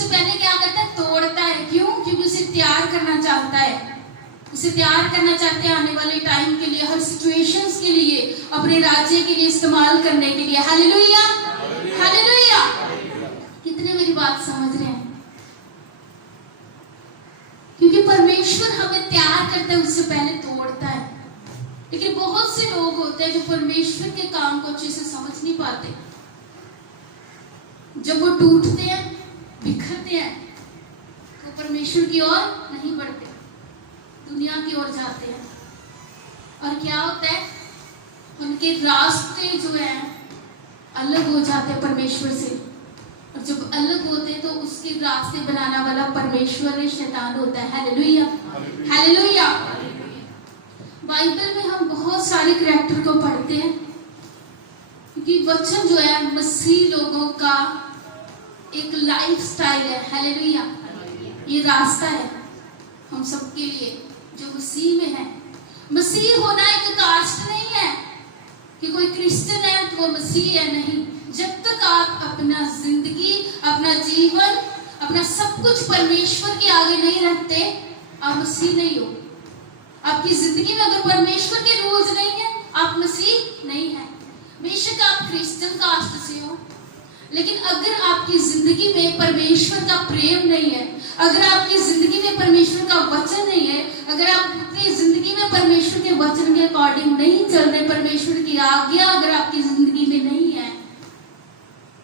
उससे पहले क्या करता है? तोड़ता है। क्यों? क्योंकि उसे तैयार करना चाहता है, उसे तैयार करना चाहते हैं आने वाले टाइम के लिए, हर सिचुएशंस के लिए, अपने राज्य के लिए इस्तेमाल करने के लिए। Hallelujah, hallelujah. कितने मेरी बात समझ रहे हैं? क्योंकि परमेश्वर हमें तैयार करता है, उससे पहले तोड़ता है। लेकिन बहुत से लोग होते हैं जो परमेश्वर के काम को अच्छे से समझ नहीं पाते। जब वो टूटते हैं, बिखरते हैं, तो परमेश्वर की ओर नहीं बढ़ते, दुनिया की ओर जाते हैं। और क्या होता है? उनके रास्ते जो है अलग हो जाते हैं परमेश्वर से। और जब अलग होते हैं तो उसके रास्ते बनाने वाला परमेश्वर शैतान होता है। Hallelujah, hallelujah. बाइबल में हम बहुत सारे कैरेक्टर को पढ़ते हैं, क्योंकि वचन जो है मसीह लोगों का एक लाइफ स्टाइल है। हालेलुया, ये रास्ता है हम सबके लिए जो मसीह में है। मसीह होना एक कास्ट नहीं है कि कोई क्रिश्चियन है तो वो मसीह है, नहीं। जब तक आप अपना जिंदगी, अपना जीवन, अपना सब कुछ परमेश्वर के आगे नहीं रखते, आप मसीह नहीं हो। आपकी जिंदगी में अगर परमेश्वर के रूल्स नहीं है, आप मसीह नहीं है। बेशक आप क्रिश्चियन कास्ट से हो, लेकिन अगर आपकी जिंदगी में परमेश्वर का प्रेम नहीं है, अगर आपकी जिंदगी में परमेश्वर का वचन नहीं है, अगर आप अपनी जिंदगी में परमेश्वर के वचन के अकॉर्डिंग नहीं चल रहे, परमेश्वर की आज्ञा अगर आपकी जिंदगी में नहीं है,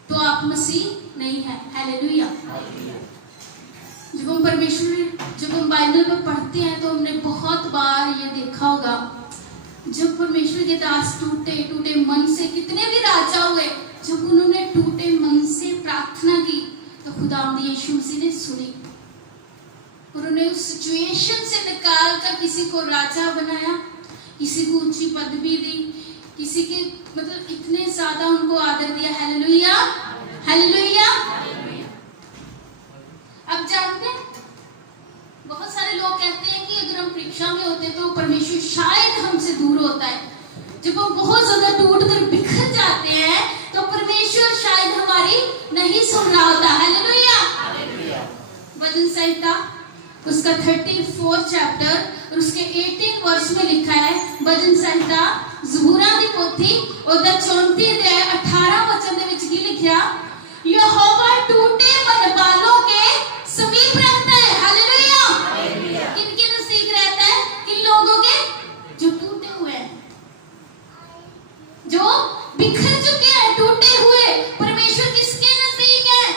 तो आप मसीह नहीं है। हालेलुया। जब हम बाइबल में पढ़ते हैं तो हमने बहुत बार ये देखा होगा, जब परमेश्वर के दास टूटे मन से, कितने भी राजा हुए, जब उन्होंने टूटे मन से प्रार्थना की तो खुदावंद यीशु मसीह ने सुनी। उन्होंने उस सिचुएशन से निकाल कर किसी को राजा बनाया, किसी को ऊंची पदवी दी, किसी के मतलब इतने ज्यादा उनको आदर दिया। Hallelujah, hallelujah. अब जानते हैं, बहुत सारे लोग कहते हैं कि अगर हम परीक्षा में होते तो परमेश्वर शायद हमसे दूर होता है। जब हम बहुत ज्यादा टूट कर बिखर जाते हैं तो परमेश्वर शायद हमारी नहीं सुन रहा होता। हालेलुया। भजन संहिता उसका 34 चैप्टर और उसके 18 वर्ष में लिखा है। भजन संहिता ज़बूरा दी पोथी ਉਹਦਾ 34 अध्याय 18 वचन ਦੇ ਵਿੱਚ ਕੀ ਲਿਖਿਆ? यहोवा टूटे मन वालों के समीप रहता है। हालेलुया। किनके नजदीक रहता है? किन लोगों के? जो टूटे हुए हैं, जो बिखर चुके हैं, टूटे हुए। परमेश्वर किसके नजदीक है?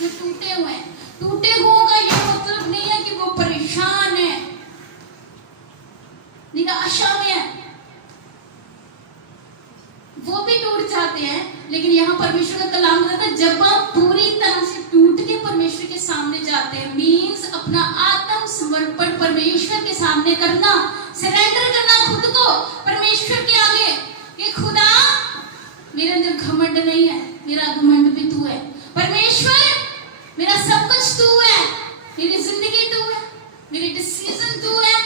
जो टूटे हुए हैं। टूटे हुओं का यह मतलब नहीं है कि वो परेशान है, निराशा में है, वो भी टूट जाते हैं। लेकिन यहाँ परमेश्वर का कलाम बताता है, जब आप पूरी तरह से टूट के परमेश्वर के सामने जाते हैं, मीन्स अपना आत्म समर्पण परमेश्वर के सामने करना, सरेंडर करना खुद को परमेश्वर के आगे कि खुदा मेरे अंदर घमंड नहीं है, मेरा घमंड भी तू है। परमेश्वर मेरा सब कुछ तू है, मेरी जिंदगी तू है, मेरे डिसीजन तू है,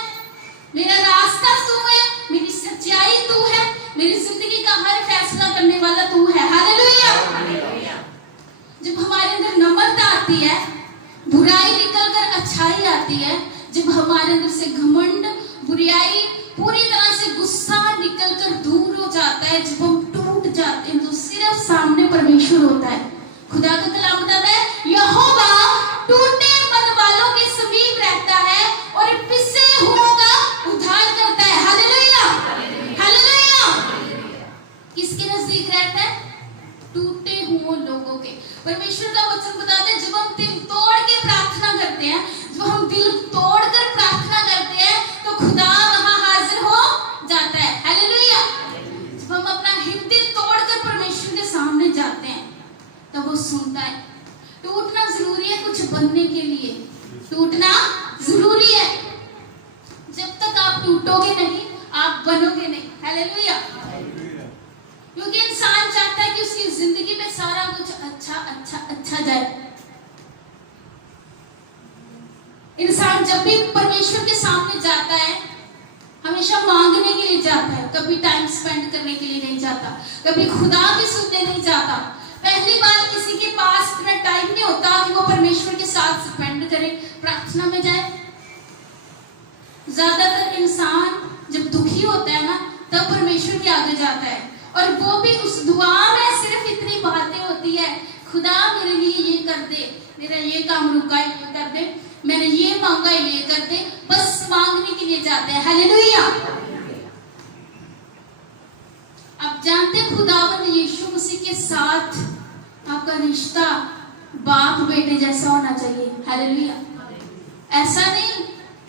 मेरा रास्ता तू है, मेरी सच्चाई तू है, मेरी जिंदगी का हर फैसला करने वाला तू है। हालेलुया। जब हमारे अंदर नम्रता आती है, बुराई निकलकर अच्छाई आती है, जब हमारे अंदर से घमंड, बुराई, पूरी तरह से गुस्सा निकलकर दूर हो जाता है, जब हम टूट जाते हैं, तो सिर्फ सामने परमेश्वर होता है। खुदा का कलाम बताता है, यहोवा टूटे मन वालों के समीप रहता है और पिसे हुओं का उद्धार करता है। Hallelujah, hallelujah. किसके नजदीक रहता है? टूटे हुए लोगों के। परमेश्वर का वचन बताता है, जब हम दिल तोड़ के प्रार्थना करते हैं, जब हम दिल तोड़ कर प्रार्थना करते हैं, तो खुदा वहां हाजिर हो जाता है। हालेलुया। जब हम अपना हृदय तोड़कर परमेश्वर के सामने जाते हैं, तब वो सुनता है। टूटना जरूरी है कुछ बनने के लिए, टूटना जरूरी है। जब तक आप टूटोगे नहीं, आप बनोगे नहीं। हालेलुया। क्योंकि इंसान चाहता है कि उसकी जिंदगी में सारा कुछ अच्छा अच्छा अच्छा जाए। इंसान जब भी परमेश्वर के सामने जाता है, हमेशा मांगने के लिए जाता है, कभी टाइम स्पेंड करने के लिए नहीं जाता, कभी खुदा की सुनने नहीं जाता। पहली बार किसी के पास इतना टाइम नहीं होता कि वो परमेश्वर प्रार्थना में जाए। ज्यादातर इंसान जब दुखी होता है ना, तब परमेश्वर के आगे जाता है, और वो भी उस दुआ में सिर्फ इतनी बातें होती है, खुदा मेरे लिए ये कर दे, मेरा ये काम रुका है ये कर दे, मैंने ये मांगा है ये कर दे, बस मांगने के लिए जाते हैं। हालेलुया। आप जानते खुदावंद यीशु मसीह के साथ आपका रिश्ता बाप बेटे जैसा होना चाहिए। हालेलुया। ऐसा नहीं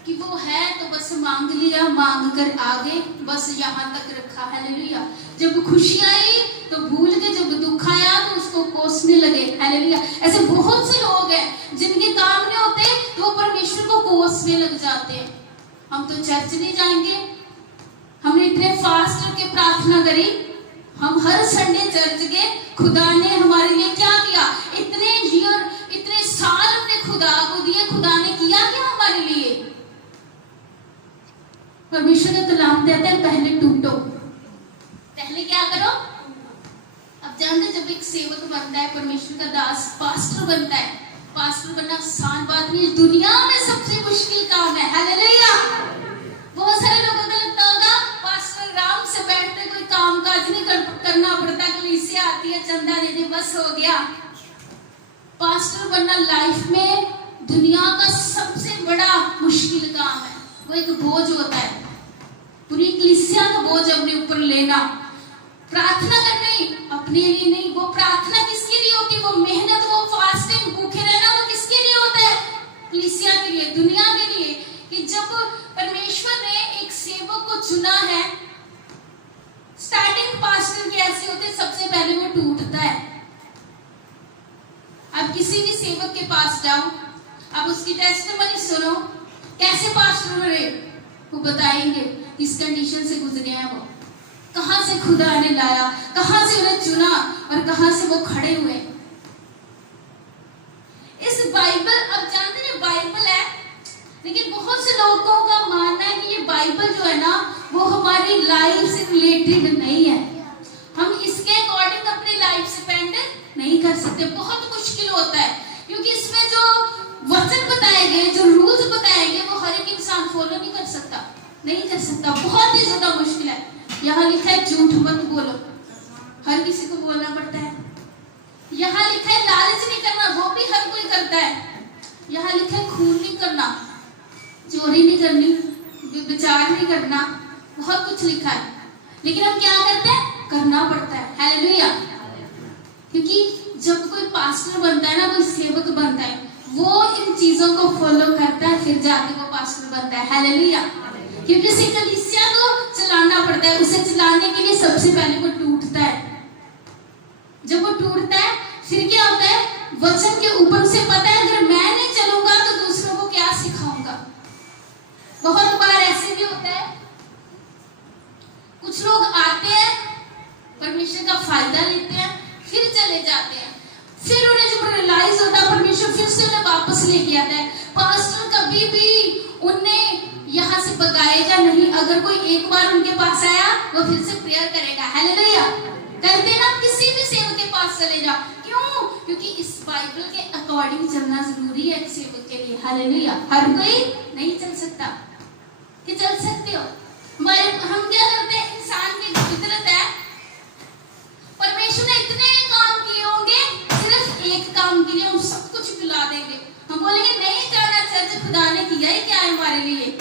कि वो है तो बस मांग लिया, मांग कर आगे बस यहाँ तक रखा। हालेलुया। जब खुशी आई तो भूल गए, जब दुख आया तो उसको कोसने लगे। हालेलुया। ऐसे बहुत से लोग हैं जिनके काम नहीं होते तो वो परमेश्वर को कोसने लग जाते हैं। हम तो चर्च नहीं जाएंगे, हमने इतने फास्ट करके प्रार्थना करी, हम हर संडे चर्च गए, खुदा ने हमारे लिए क्या किया? इतने ईयर, इतने साल हमने खुदा को दिए, खुदा ने किया क्या हमारे लिए? परमेश्वर ने कलाम देता है, पहले टूटो, पहले क्या करो? अब जानते जब एक सेवक बनता है, परमेश्वर का दास पास्टर बनता है, पास्टर बनना आसान बात नहीं, दुनिया में सबसे मुश्किल काम है। हालेलुया। बहुत सारे लोगों को लगता होगा पास्टर आराम से बैठते, कोई काम काज नहीं करना पड़ता, कलीसिया आती है चंदा दे दे बस हो गया। पास्टर बनना लाइफ में दुनिया का सबसे बड़ा मुश्किल काम है। वो एक बोझ होता है, पूरी कलीसिया का बोझ अपने ऊपर लेना, प्रार्थना करनी अपने लिए नहीं। वो प्रार्थना किसके लिए होती है? वो मेहनत, वो फास्टिंग, भूखे रहना, वो किसके लिए होता है? कलीसिया के लिए, दुनिया के लिए। कि जब परमेश्वर ने एक सेवक को चुना है, स्टार्टिंग पास्टर के ऐसे होते हैं, सबसे पहले वो टूटता है। अब किसी भी सेवक के पास जाओ, अब उसकी टेस्टिमनी सुनो, कैसे पास्टर बने, वो बताएंगे किस कंडीशन से गुजरे हैं, वो कहां से खुदा ने लाया, कहां से उन्हें चुना और कहां से वो खड़े हुए। इस बाइबल, अब जानते हैं बाइबल है, लेकिन बहुत से लोगों का मानना है कि ये बाइबल जो है ना, वो हमारी लाइफ से रिलेटेड नहीं है, हम इसके अकॉर्डिंग अपनी लाइफ स्पेंड नहीं कर सकते। बहुत मुश्किल होता है, क्योंकि इसमें जो वचन बताए गए, जो रूल्स बताए गए, वो हर एक इंसान फॉलो नहीं कर सकता, नहीं कर सकता, बहुत ही ज्यादा मुश्किल है। यहाँ लिखा है झूठ मत बोलो, हर किसी को बोलना पड़ता है। यहाँ लिखा है लालच नहीं करना, वो भी हर कोई करता है। यहाँ लिखा है खून नहीं करना, चोरी नहीं करनी, विचार नहीं करना, बहुत कुछ लिखा है, लेकिन हम क्या करते हैं? करना पड़ता है। हालेलुया। क्योंकि जब कोई पास्टर बनता है ना, कोई सेवक बनता है, वो इन चीजों को फॉलो करता है, फिर जाके वो पास्टर बनता है। हालेलुया। क्योंकि उसे कलीसिया को चलाना पड़ता है, उसे चलाने के लिए सबसे पहले वो टूटता है। जब वो टूटता है फिर क्या होता है? वचन के ऊपर से पता है अगर मैं नहीं चलूंगा तो दूसरों को क्या सिखाऊंगा। बहुत बार ऐसे भी होता है, कुछ लोग आते हैं, परमेश्वर का फायदा लेते हैं, फिर चले जाते हैं, फिर उन्हें जब रियलाइज होता है, परमेश्वर फिर से उन्हें वापस लेके आता है। पास्टर कभी भी उन्हें यहाँ से भगाएगा नहीं। अगर कोई एक बार उनके पास आया, वो फिर से प्रेयर करेगा। हालेलुया। करते ना, किसी भी सेवक के पास चले जाओ, क्यों? क्योंकि इस बाइबल के अकॉर्डिंग चलना जरूरी है एक सेवक के लिए। हालेलुया। हर कोई नहीं चल सकता, कि चल सकते हो। हम क्या करते हैं, इंसान की फितरत है, परमेश्वर ने इतने काम किए होंगे, सिर्फ एक काम के लिए हम सब कुछ भुला देंगे। हम बोलेंगे नहीं जाना चर्च, खुदा ने किया ही क्या है हमारे लिए।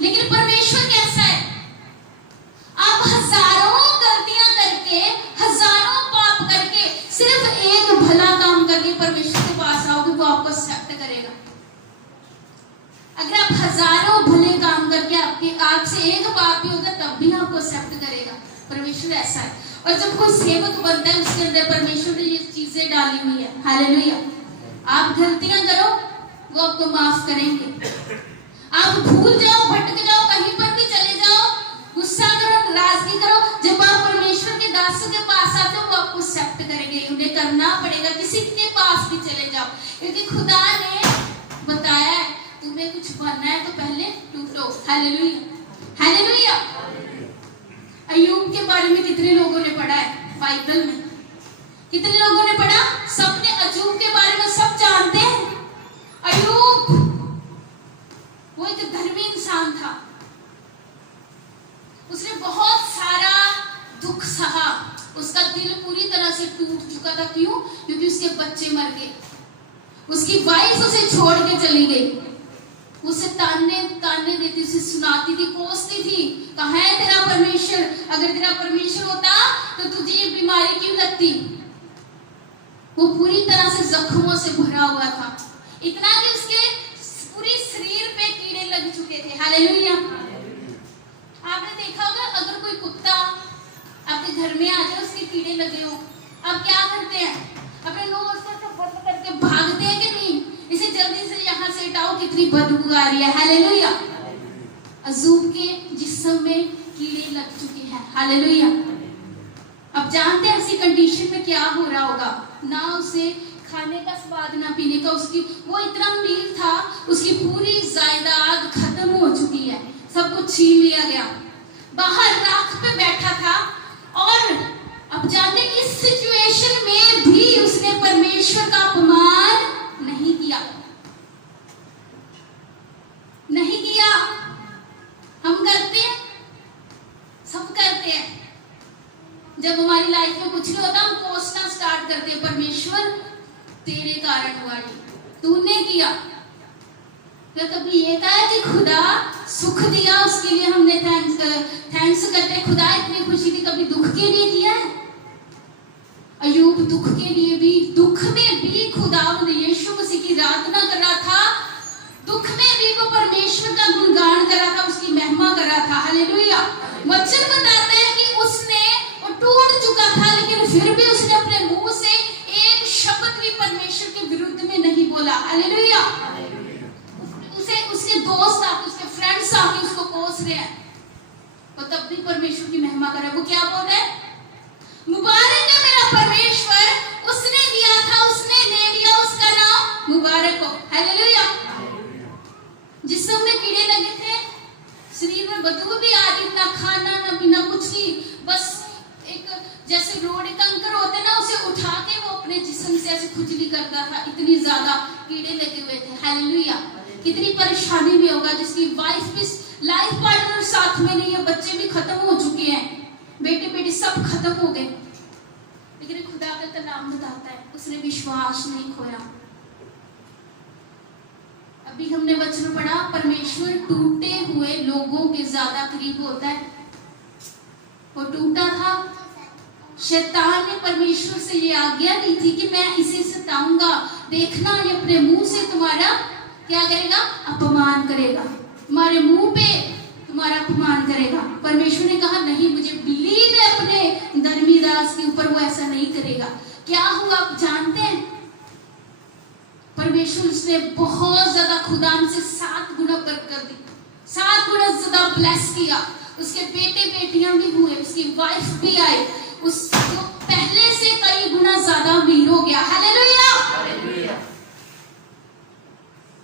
लेकिन परमेश्वर कैसा है? आप हजारों गलतियां करके, हजारों पाप करके, सिर्फ एक भला काम करके परमेश्वर के पास आओगे, वो आपको एक्सेप्ट करेगा। अगर आप हजारों भले काम करके आपसे एक पाप भी होगा, तब भी आपको एक्सेप्ट करेगा। परमेश्वर ऐसा है। और जब कोई सेवक बनता है, उसके अंदर परमेश्वर ने ये चीजें डाली हुई है। हालेलुया। आप गलतियां करो, वो आपको माफ करेंगे। आप भूल जाओ, भटक जाओ, कहीं पर भी चले जाओ, गुस्सा करो, नाराजगी करो, जब आप परमेश्वर के दासों के पास आते हो, वो आपको एक्सेप्ट करेंगे। उन्हें करना पड़ेगा, किसी के पास भी चले जाओ, क्योंकि खुदा ने बताया है तुम्हें कुछ बनना है तो पहले टूटो। हालेलुया। हालेलुया। अय्यूब के बारे में कितने लोगों ने पढ़ा है बाइबल में? कितने लोगों ने पढ़ा? सबने अय्यूब के बारे में सब जानते हैं। अय्यूब बच्चे मर गए, उसकी वाइफ उसे छोड़ के चली गई, उसे ताने ताने देती, उसे सुनाती थी, कोसती थी, कहाँ है तेरा परमेश्वर? अगर तेरा परमेश्वर होता तो तुझे ये बीमारी क्यों लगती? वो पूरी तरह से जख्मों से भरा हुआ था, इतना कि उसके पूरे शरीर पे कीड़े लग चुके थे। हालेलुया। आपने देखा होगा, अगर कोई कुत्ता आपके घर में आ जाए, उसके कीड़े लगे हो, आप क्या करते हैं? अपने लोग उसको बंद करके भागते हैं कि नहीं? इसे जल्दी से यहाँ से हटाओ, कितनी बदबू आ रही है। हालेलुया। अजूब के जिस्म में कीड़े लग चुके हैं। हालेलुया। अब जानते हैं ऐसी कंडीशन में क्या हो रहा होगा, ना उसे खाने का स्वाद ना पीने का, उसकी वो इतना अमीर था, उसकी पूरी जायदाद खत्म हो चुकी है, सब कुछ छीन लिया गया, बाहर राख पे बैठा था। और अब जानते इस सिचुएशन में भी उसने परमेश्वर का अपमान नहीं किया, नहीं किया। हम करते हैं, सब करते हैं। जब हमारी लाइफ में कुछ नहीं होता, हम कोसना स्टार्ट करते हैं, परमेश्वर तेरे कारण हुआ ये, तूने किया। क्या कभी ये कहा कि खुदा सुख दिया उसके लिए हमने थैंक्स करते, खुदा इतनी खुशी थी, कभी दुख के लिए किया है? अयूब दुख के लिए भी, दुख में भी खुदा यीशु मसीह की आराधना कर रहा था, दुख में भी वो परमेश्वर का गुणगान कर रहा था, उसकी महिमा कर रहा था। हालेलुया। वचन बताते हैं कि उसने वो टूट चुका था, लेकिन फिर भी उसने अपने मुंह से एक शब्द भी परमेश्वर के विरुद्ध में नहीं बोला। हालेलुया। उसे उसके दोस्त आके, उसके फ्रेंड्स आके उसको कोस रहे हैं, वो तब भी परमेश्वर की महिमा कर रहा है। वो क्या बोल रहे हैं? मुबारक है मेरा परमेश्वर, उसने दिया था, उसने ले लिया, उसका नाम मुबारक हो। हालेलुया। जिस्म में कीड़े लगे थे, शरीर में बदबू भी आ रही, ना खाना ना पीना कुछ नहीं, बस एक जैसे रोड कंकर होते ना, उसे उठा के वो अपने जिस्म से ऐसे खुजली करता था, इतनी ज्यादा कीड़े लगे हुए थे। हालेलुया। कितनी परेशानी भी होगा, जिसकी वाइफ भी, लाइफ पार्टनर साथ में नहीं है, बच्चे भी खत्म हो चुके हैं, बेटे बेटे सब खत्म हो गए, लेकिन खुदा का नाम बताता है उसने विश्वास नहीं खोया। अभी हमने वचन पढ़ा, परमेश्वर टूटे हुए लोगों के ज्यादा करीब होता है। वो टूटा था, शैतान ने परमेश्वर से ये आज्ञा दी थी कि मैं इसे सताऊंगा, देखना ये अपने मुंह से तुम्हारा क्या करेगा? अपमान करेगा, तुम्हारे मुंह पे तुम्हारा अपमान करेगा। परमेश्वर ने कहा नहीं, मुझे बिलीव है अपने धर्मी दास के ऊपर, वो ऐसा नहीं करेगा। क्या हुआ आप जानते हैं? परमेश्वर उसने बहुत ज्यादा खुदान से 7 गुना बरकत दी, 7 गुना ज्यादा ब्लेस किया। उसके बेटे बेटियां भी हुए, उसकी वाइफ भी आई, उस जो पहले से कई गुना ज्यादा अमीर हो गया। हालेलुया।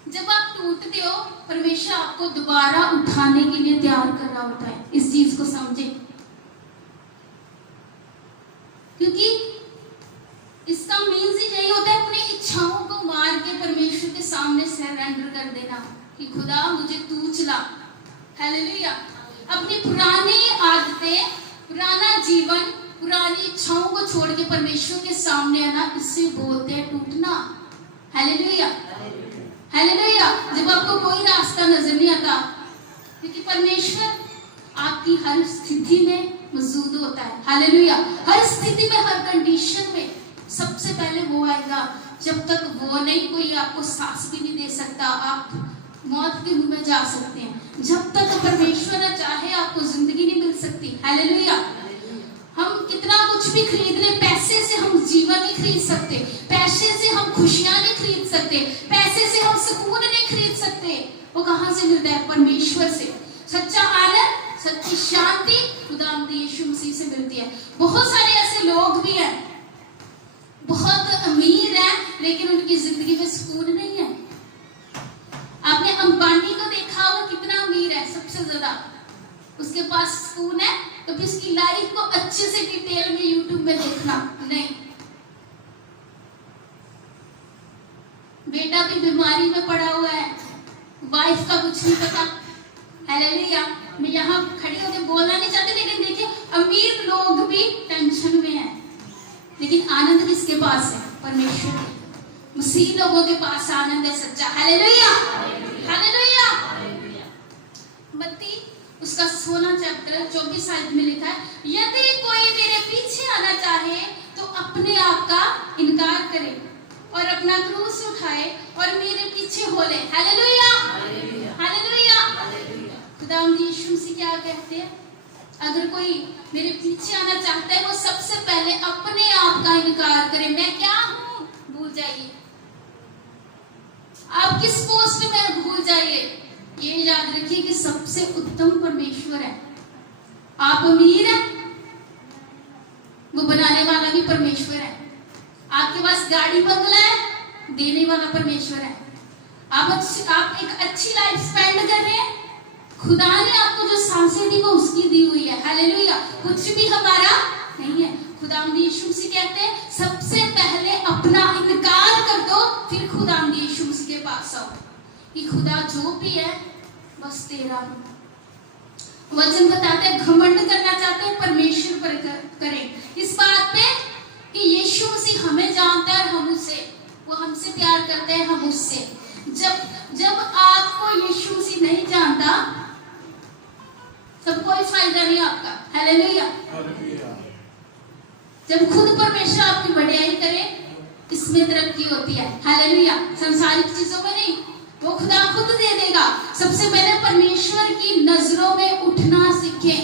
जब आप टूटते हो, परमेश्वर आपको दोबारा उठाने के लिए तैयार कर रहा होता है। इस चीज को समझे, क्योंकि इसका मीन्स ही यही होता है, अपनी इच्छाओं को मार के परमेश्वर के सामने सरेंडर कर देना कि खुदा मुझे तू चला। हालेलुया। अपनी पुरानी आदतें, पुराना जीवन, पुरानी इच्छाओं को छोड़ के परमेश्वर के सामने आना, इससे बोलते हैं टूटना। हालेलुया। हालेलुया। जब आपको कोई रास्ता नजर नहीं आता, क्योंकि परमेश्वर आपकी हर स्थिति में मौजूद होता है। हालेलुया। हर स्थिति में, हर कंडीशन में सबसे पहले वो आएगा। जब तक वो नहीं, कोई आपको सांस भी नहीं दे सकता, आप मौत के मुंह में जा सकते हैं। जब तक परमेश्वर न चाहे, आपको जिंदगी नहीं मिल सकती। हालेलुया। हम कितना कुछ भी खरीद ले, पैसे से हम जीवन नहीं खरीद सकते, पैसे से हम खुशियां नहीं खरीद सकते, पैसे से हम सुकून नहीं खरीद सकते। वो कहां से मिलता है? परमेश्वर से। सच्चा आनंद, सच्ची शांति खुदावंद यीशु मसीह से मिलती है। बहुत सारे ऐसे लोग भी हैं, बहुत अमीर हैं, लेकिन उनकी जिंदगी में सुकून नहीं है। आपने अंबानी को देखा होगा, कितना अमीर है, सबसे ज्यादा, उसके पास सुकून है? कभी उसकी लाइफ को अच्छे से डिटेल में यूट्यूब में देखना नहीं। बेटा भी बीमारी में पड़ा हुआ है, वाइफ का कुछ नहीं पता। हालेलुया। मैं यहाँ खड़ी होकर बोलना नहीं चाहती, लेकिन देखिए अमीर लोग भी टेंशन में हैं, लेकिन आनंद किसके पास है? परमेश्वर। मसीह लोगों के पास आनंद है सच्चा। Hallelujah, hallelujah. मत्ती उसका 16 चैप्टर 24 आयत में लिखा है, यदि कोई मेरे पीछे आना चाहे तो अपने आप का इनकार करे और अपना क्रूस उठाए और मेरे पीछे हो ले। Hallelujah, hallelujah. खुदावंद यीशु मसीह क्या कहते हैं, अगर कोई मेरे पीछे आना चाहता है वो सबसे पहले अपने आप का इनकार करे। मैं क्या हूं भूल जाइए, आप किस पोस्ट में भूल जाइए, ये याद रखिए कि सबसे उत्तम परमेश्वर है। आप अमीर हैं, वो बनाने वाला भी परमेश्वर है। आपके पास गाड़ी बंगला है, देने वाला परमेश्वर है। आप एक अच्छी लाइफ स्पेंड कर रहे हैं, खुदा ने आपको जो सांसें दी वो उसकी दी हुई है। हालेलुया, कुछ भी हमारा नहीं है। खुदावंद यीशु मसीह कहते हैं सबसे पहले अपना इनकार कर दो, फिर खुदावंद यीशु मसीह के पास आओ कि खुदा जो भी है बस तेरा हो। वचन बताते हैं घमंड करना चाहते हैं परमेश्वर पर करें, इस बात पे कि यीशु मसीह हमें जानता है और हम उससे, वो हमसे प्यार करते हैं, हम उससे। जब आपको यीशु मसीह नहीं जानता तब कोई फायदा नहीं आपका। हालेलुया। जब खुद परमेश्वर आपकी बढ़ाई करे इसमें तरक्की होती है। हालेलुया, संसारिक चीजों में नहीं, वो खुदा खुद दे देगा। सबसे पहले परमेश्वर की नजरों में उठना सीखें।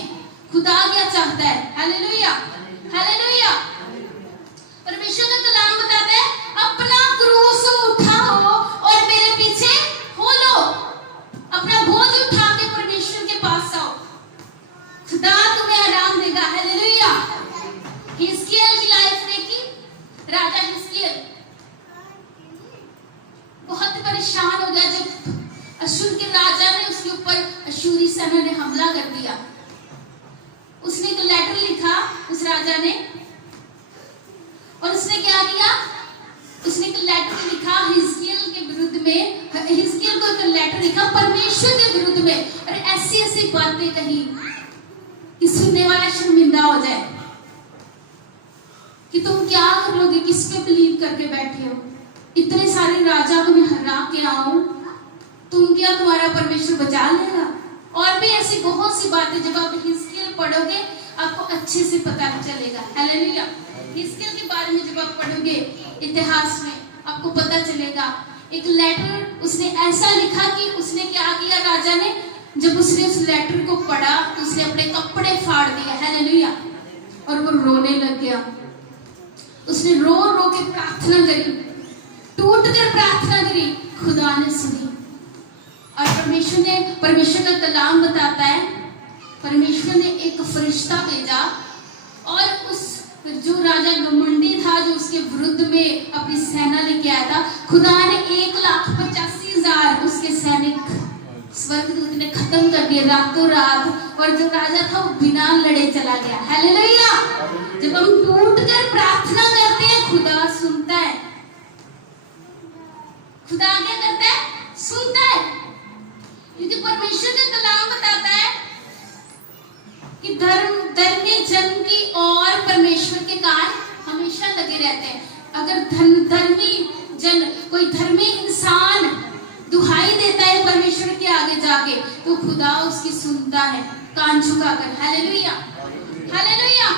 खुदा क्या चाहता है? Hallelujah, hallelujah. परमेश्वर का कलाम बताता है अपना क्रूस उठाओ और मेरे पीछे हो लो। अपना बोझ उठा के परमेश्वर के पास आओ, खुदा तुम्हें आराम देगा। हालेलुया। हिजकिय्याह की लाइफ देखी, राजा हिजकिय्याह बहुत परेशान हो गया जब अशूर के राजा ने उसके ऊपर, अशूरी सेना ने हमला कर दिया। उसने एक लेटर लिखा उस राजा ने, और उसने क्या किया, उसने एक लेटर लिखा हिजकिय्याह के विरुद्ध में। हिजकिय्याह को एक लेटर लिखा परमेश्वर के विरुद्ध में, और ऐसी ऐसी बातें कही कि सुनने वाला शर्मिंदा हो जाए कि तुम क्या कर लोगे, किस पे बिलीव करके बैठे हो। इतने सारे राजा को मैं हरा के आऊं, तुम क्या, तुम्हारा परमेश्वर बचा लेगा। और भी ऐसी बहुत सी बातें जब आप हिजकिय्याह पढ़ोगे आपको अच्छे से पता चलेगा। हालेलुया। हिजकिय्याह के बारे में जब आप पढ़ोगे इतिहास में आपको पता चलेगा। एक लेटर उसने ऐसा लिखा कि उसने क्या किया, राजा ने जब उसने उस लेटर को पढ़ा तो उसने अपने कपड़े फाड़ दिए। हालेलुया। और वो रोने लग गया। उसने रो रो के प्रार्थना करी, टूट कर प्रार्थना करी, खुदा ने सुनी। और परमेश्वर का कलाम बताता है परमेश्वर ने एक फरिश्ता भेजा और उस जो राजा घमंडी था, जो उसके विरुद्ध में अपनी सेना लेके आया था, खुदा ने 1,85,000 उसके सैनिक स्वर्गदूत ने खत्म कर दिए रातों रात। और जो राजा था वो बिना लड़े चला गया। हालेलुया। जब हम टूट कर प्रार्थना करते हैं खुदा सुनता है। खुदा क्या करता है? सुनता है। क्योंकि परमेश्वर का कलाम बताता है कि धर्मी जन की और परमेश्वर के कान हमेशा लगे रहते हैं। अगर धर्मी जन, कोई धर्मी इंसान दुहाई देता है परमेश्वर के आगे जाके तो खुदा उसकी सुनता है कान झुकाकर। Hallelujah, hallelujah.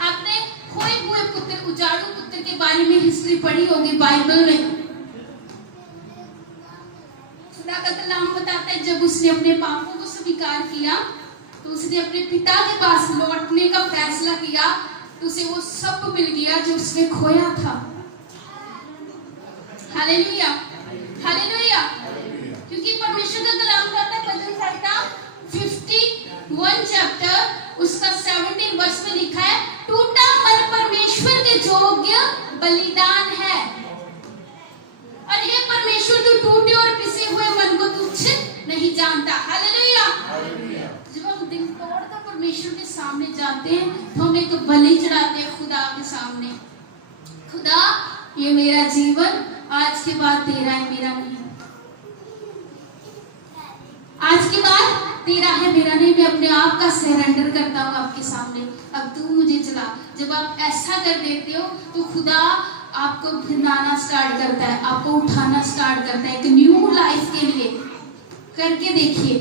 आपने खोए हुए पुत्र, उजाड़ू पुत्र के बारे में हिस्ट्री पढ़ी होगी बाइबल में। खुदा का कलाम बताता है जब उसने अपने पापों को स्वीकार किया तो उसने अपने पिता के पास लौटने का फैसला किया, तो उसे वो सब मिल गया जो उसने खोया था। Hallelujah, hallelujah. क्योंकि परमेश्वर का कलाम कहता है भजन संहिता 51 चैप्टर उसका 17 वर्ष में लिखा है, टूटा मन परमेश्वर के योग्य बलिदान है। और हे परमेश्वर, तू टूटे और पिसे हुए मन को तुच्छ नहीं जानता। हालेलुया। जब हम दिल तोड़कर परमेश्वर के सामने जाते हैं तो हम एक बलि चढ़ाते हैं खुदा के सामने। खुदा, ये मेरा जीवन आज के बाद तेरा है, मेरा नहीं। आज के बाद तेरा है, मेरा नहीं। मैं अपने आप का सरेंडर करता हूँ आपके सामने, अब तू मुझे चला। जब आप ऐसा कर देते हो तो खुदा आपको बनाना स्टार्ट करता है, आपको उठाना स्टार्ट करता है एक न्यू लाइफ के लिए। करके देखिए,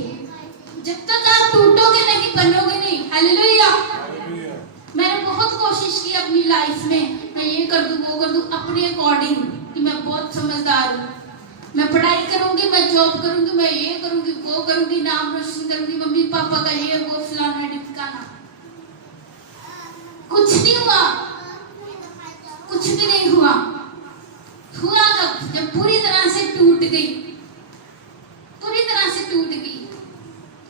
जब तक आप टूटोगे नहीं बनोगे नहीं। हालेलुया। मैंने बहुत कोशिश की अपनी लाइफ में, मैं ये कर दूं वो कर दूं अपने अकॉर्डिंग, कि मैं बहुत समझदार हूँ, मैं पढ़ाई करूंगी, मैं जॉब करूंगी, मैं ये करूंगी वो करूंगी, नाम रोशन करूंगी, मम्मी पापा का ये वो फलाना ढिमकाना। कुछ नहीं हुआ, कुछ भी नहीं हुआ। हुआ कब? जब पूरी तरह से टूट गई, पूरी तरह से टूट गई।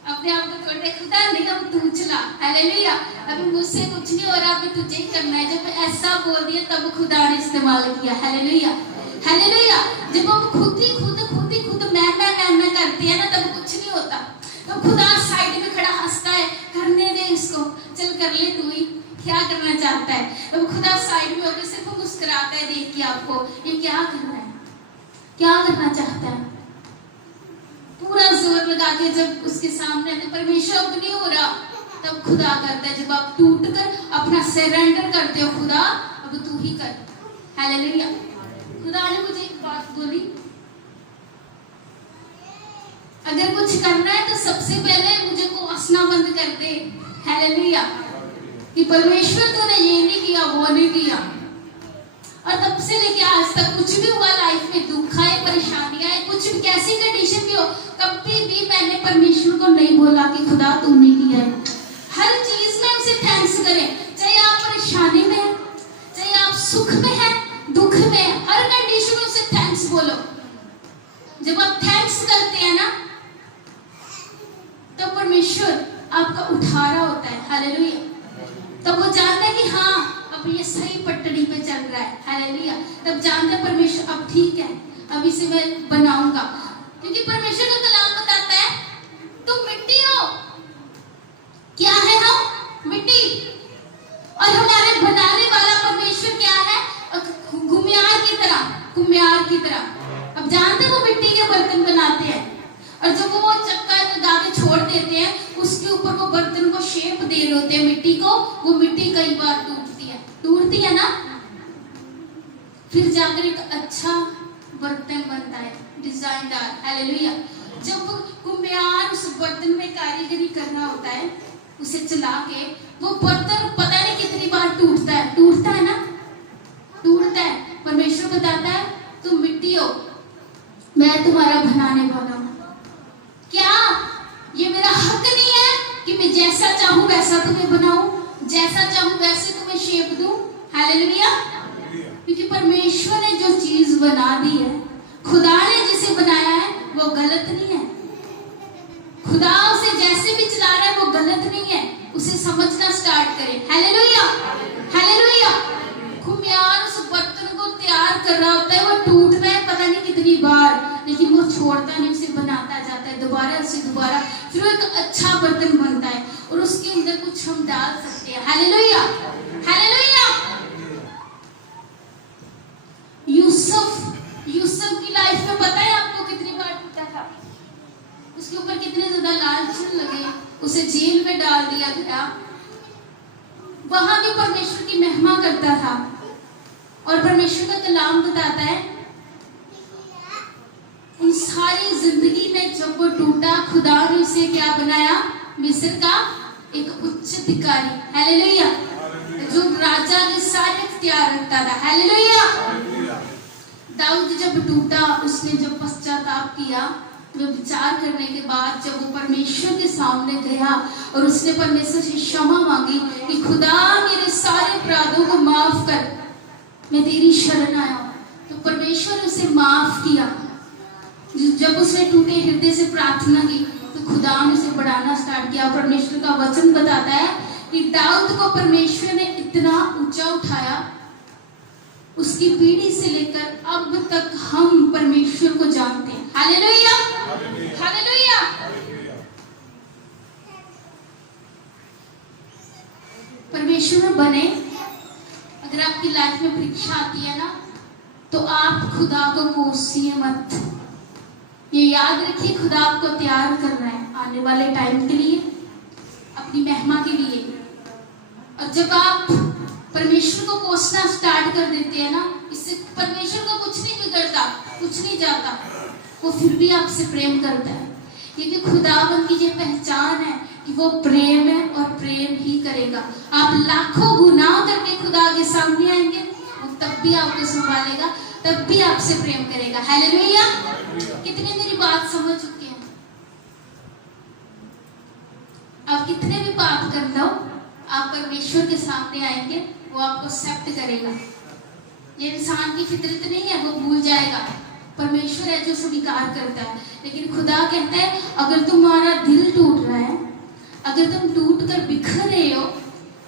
अपने आप को तोड़ने खुदा नहीं, अब तू चला। हालेलुया। अभी मुझसे कुछ नहीं हो रहा, अभी तुझे ही करना है। जब ऐसा बोल दिया तब खुदा ने इस्तेमाल किया। Hallelujah, hallelujah. जब हम खुद ही खुद मैं करते हैं ना, तब कुछ नहीं होता। तो खुदा साइड में खड़ा हंसता है, करने दे इसको, चल कर ले, तू ही क्या करना चाहता है। तो खुदा साइड में होकर सिर्फ मुस्कुराता है, देख के आपको ये क्या करना है, क्या करना चाहता है। पूरा जोर लगा के जब उसके सामने आते, परमेश्वर अब नहीं हो रहा, तब खुदा करता है। जब आप टूट कर अपना सरेंडर करते हो, खुदा अब तू ही कर। हालेलुया। खुदा ने मुझे एक बात बोली, अगर कुछ करना है तो सबसे पहले मुझे कोसना बंद कर दे। हालेलुया। कि परमेश्वर तूने ये नहीं किया, वो नहीं किया। और तब से लेके आज तक कुछ भी हुआ लाइफ में, दुख आए, परेशानियां आए, कुछ भी कैसी कंडीशन भी हो, कभी भी मैंने परमेश्वर को नहीं बोला कि खुदा तूने किया है। हर चीज में उसे थैंक्स करें, चाहे आप परेशानी में हैं, चाहे आप सुख में हैं, दुख में, हर कंडीशन में उसे थैंक्स बोलो। जब आप थैंक्स करते हैं ना, तो परमेश्वर आपका उठा रहा होता है। हालेलुया। तब वो जानता है कि हाँ अब ये सही पटड़ी पे चल रहा है। हालेलुया। तब जानता है परमेश्वर अब ठीक है, अब इसे मैं बनाऊंगा। क्योंकि परमेश्वर का कलाम बताता है तुम मिट्टी हो। क्या है हम? मिट्टी। और हमारे बनाने वाला परमेश्वर क्या है? घुमियार की तरह, कुम्हार की तरह। अब जानते हैं वो मिट्टी के बर्तन बनाते हैं, और जब वो चक्का लगा के छोड़ देते हैं, उसके ऊपर वो बर्तन को शेप दे रहे होते हैं मिट्टी को, वो मिट्टी कई बार टूटती है ना, फिर जाकर एक अच्छा बर्तन बनता है, डिजाइनदार। हालेलुया। जब कुम्हार उस बर्तन में कारीगरी करना होता है, उसे चला के वो बर्तन पता नहीं कितनी बार टूटता है ना, टूटता है। परमेश्वर बताता है तुम मिट्टी हो, मैं तुम्हारा बनाने वाला हूं। क्या ये मेरा हक नहीं है कि मैं जैसा चाहूं वैसा तुम्हें बनाऊं, जैसा चाहूं वैसे तुम्हें शेप दूं? हालेलुया। क्योंकि परमेश्वर ने जो चीज बना दी है, खुदा ने जिसे बनाया है, वो गलत नहीं है। खुदा उसे जैसे भी चला रहा है वो गलत नहीं है, उसे समझना स्टार्ट करें। Hallelujah, hallelujah. कुम्हार उस बर्तन को तैयार कर रहा होता है, वो टूट रहा है पता नहीं कितनी बार, लेकिन वो छोड़ता नहीं, उसे बनाता जाता है दोबारा से दोबारा, फिर वो एक अच्छा बर्तन बनता है और उसके अंदर कुछ हम डाल सकते हैं। Hallelujah, hallelujah. यूसुफ की लाइफ में पता है आपको कितनी बार टूटा था, उसके ऊपर कितने ज्यादा लांछन लगे, उसे जेल में डाल दिया गया, वहां भी परमेश्वर की महिमा करता था। और परमेश्वर का कलाम बताता है उन सारी जिंदगी में जब वो टूटा, खुदा ने उसे क्या बनाया? मिस्र का एक उच्च अधिकारी। हालेलुया। जो राजा के सारे इख्तियार रखता था। हालेलुया। दाऊद जब टूटा, उसने जब पश्चाताप किया, वो विचार करने के बाद जब वो परमेश्वर के सामने गया और उसने परमेश्वर से क्षमा मांगी कि खुदा मेरे सारे अपराधों को माफ कर, मैं तेरी शरण आया हूं, तो परमेश्वर ने उसे माफ किया। जब उसने टूटे हृदय से प्रार्थना की तो खुदा ने उसे बढ़ाना स्टार्ट किया। परमेश्वर का वचन बताता है कि दाऊद को परमेश्वर ने इतना ऊंचा उठाया, उसकी पीढ़ी से लेकर अब तक हम परमेश्वर को जानते हैं। Hallelujah, hallelujah. परमेश्वर में बने। अगर आपकी लाइफ में परीक्षा आती है ना, तो आप खुदा को कोसिए मत। ये याद रखिए, खुदा आपको तैयार कर रहा है आने वाले टाइम के लिए, अपनी महिमा के लिए। और जब आप परमेश्वर को कोसना स्टार्ट कर देते हैं ना, इससे परमेश्वर को कुछ नहीं बिगड़ता, कुछ नहीं जाता, वो फिर भी आपसे प्रेम करता है, क्योंकि खुदावन की ये पहचान है कि वो प्रेम है और प्रेम ही करेगा। आप लाखों गुनाह करके खुदा के सामने आएंगे, वो तब भी आपको संभालेगा, तब भी आपसे प्रेम करेगा। हालेलुया। कितने मेरी बात समझ चुके हैं? आप कितने भी पाप कर लो, आप परमेश्वर के सामने आएंगे, वो आपको एक्सेप्ट करेगा। ये इंसान की फितरत नहीं है, वो भूल जाएगा। परमेश्वर है जो स्वीकार करता है, लेकिन खुदा कहता है अगर तुम्हारा दिल टूट रहा है, अगर तुम टूट कर बिखर रहे हो,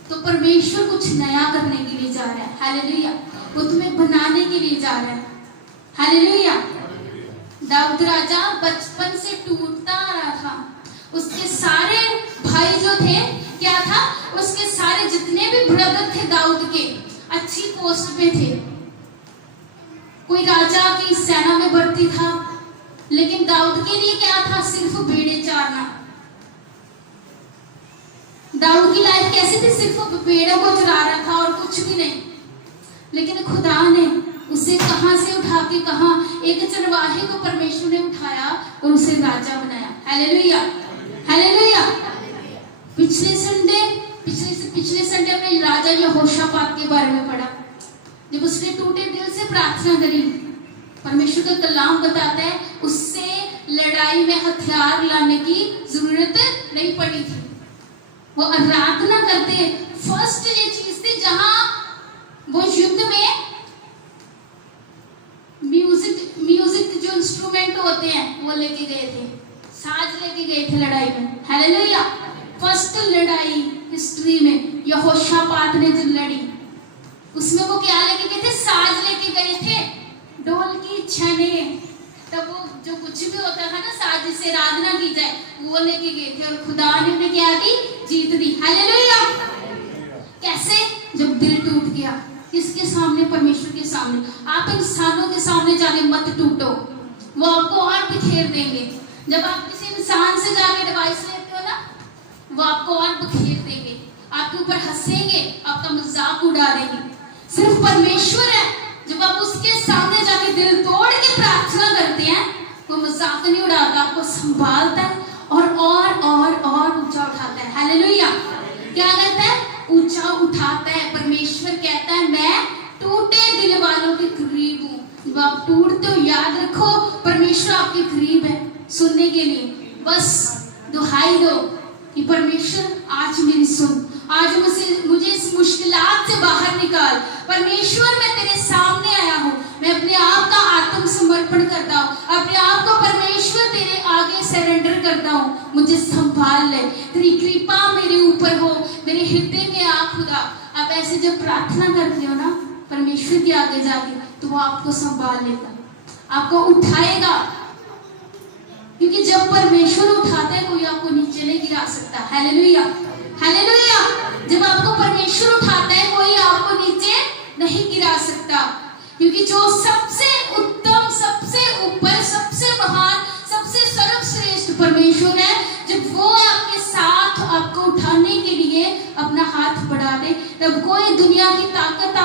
तो परमेश्वर कुछ नया करने के लिए जा रहा है। हालेलुया। वो तुम्हें बनाने के लिए जा रहा है। हालेलुया। दाऊद राजा बचपन से टूटता आ रहा था, उसके सारे भाई जो थे, क्या था, उसके सारे जितने भी ब्रदर थे दाऊद के, अच्छी पोस्ट पे थे। कोई राजा की सेना में भर्ती था, लेकिन दाऊद के लिए क्या था, सिर्फ भेड़े चारना। दाऊद की लाइफ कैसी थी, सिर्फ भेड़ों को चरा रहा था और कुछ भी नहीं। लेकिन खुदा ने उसे कहां से उठा के कहां, एक चरवाहे को परमेश्वर ने उठाया और उसे राजा बनाया। हालेलुया। हालेलुया। पिछले संडे हमने राजा यहोशापात के बारे में पढ़ा। जब उसने टूटे दिल से प्रार्थना करी, परमेश्वर का कलाम बताता है उससे लड़ाई में हथियार लाने की जरूरत नहीं पड़ी थी। वो आराधना करते, फर्स्ट ये चीज थी जहां वो युद्ध में म्यूजिक जो इंस्ट्रूमेंट होते हैं वो लेके गए थे, साज लेके गए थे लड़ाई में। हालेलुया। फर्स्ट लड़ाई हिस्ट्री में यहोशापात ने जो लड़ी, उसमें वो क्या लेके गए थे, साज लेके गए थे, ढोल की छने, तब वो जो कुछ भी होता था ना साज जिससे आराधना की जाए, वो लेके गए थे और खुदा ने उन्हें क्या दी, जीत दी। हालेलुया। कैसे? जब दिल टूट गया। किसके सामने? परमेश्वर के सामने। आप इंसानों के सामने जाके मत टूटो, वो आपको और बिखेर देंगे। जब आप किसी इंसान से जाके एडवाइस लेते हो ना, वो आपको और बिखेर देंगे, आपके ऊपर हंसेंगे, आपका मजाक उड़ा देंगे। सिर्फ परमेश्वर है, जब आप उसके सामने जाके दिल तोड़ के प्रार्थना करते हैं, वो मजाक नहीं उड़ाता, आपको संभालता है और ऊंचा उठाता है। हालेलुया। क्या करता है? ऊंचा उठाता है। परमेश्वर कहता है मैं टूटे दिल वालों के करीब हूँ। जब आप टूटते हो, याद रखो परमेश्वर आपके करीब है सुनने के लिए। बस दुहाई दो कि परमेश्वर आज मेरी सुन, आज मुझे इस मुश्किलात से बाहर निकाल। परमेश्वर मैं तेरे सामने आया हूँ, मैं अपने आप का आत्मसमर्पण करता हूँ, अपने आप को परमेश्वर तेरे आगे सरेंडर करता हूँ, मुझे संभाल ले, तेरी कृपा मेरे ऊपर हो, मेरे हृदय में आ खुदा। आप ऐसे जब प्रार्थना करते हो ना परमेश्वर के आगे जाके, तो वो आपको संभाल लेगा, आपको उठाएगा, क्योंकि जब परमेश्वर उठाता है कोई आपको नीचे नहीं गिरा सकता। हालेलुया। हालेलुया। जब आपको परमेश्वर उठाता है कोई आपको नीचे नहीं गिरा सकता, क्योंकि जो सबसे उत्तम, सबसे ऊपर, सबसे महान, सबसे सर्वश्रेष्ठ परमेश्वर है, जब वो आपके साथ आपको उठाने के लिए अपना हाथ बढ़ा दे, तब कोई दुनिया की ताकत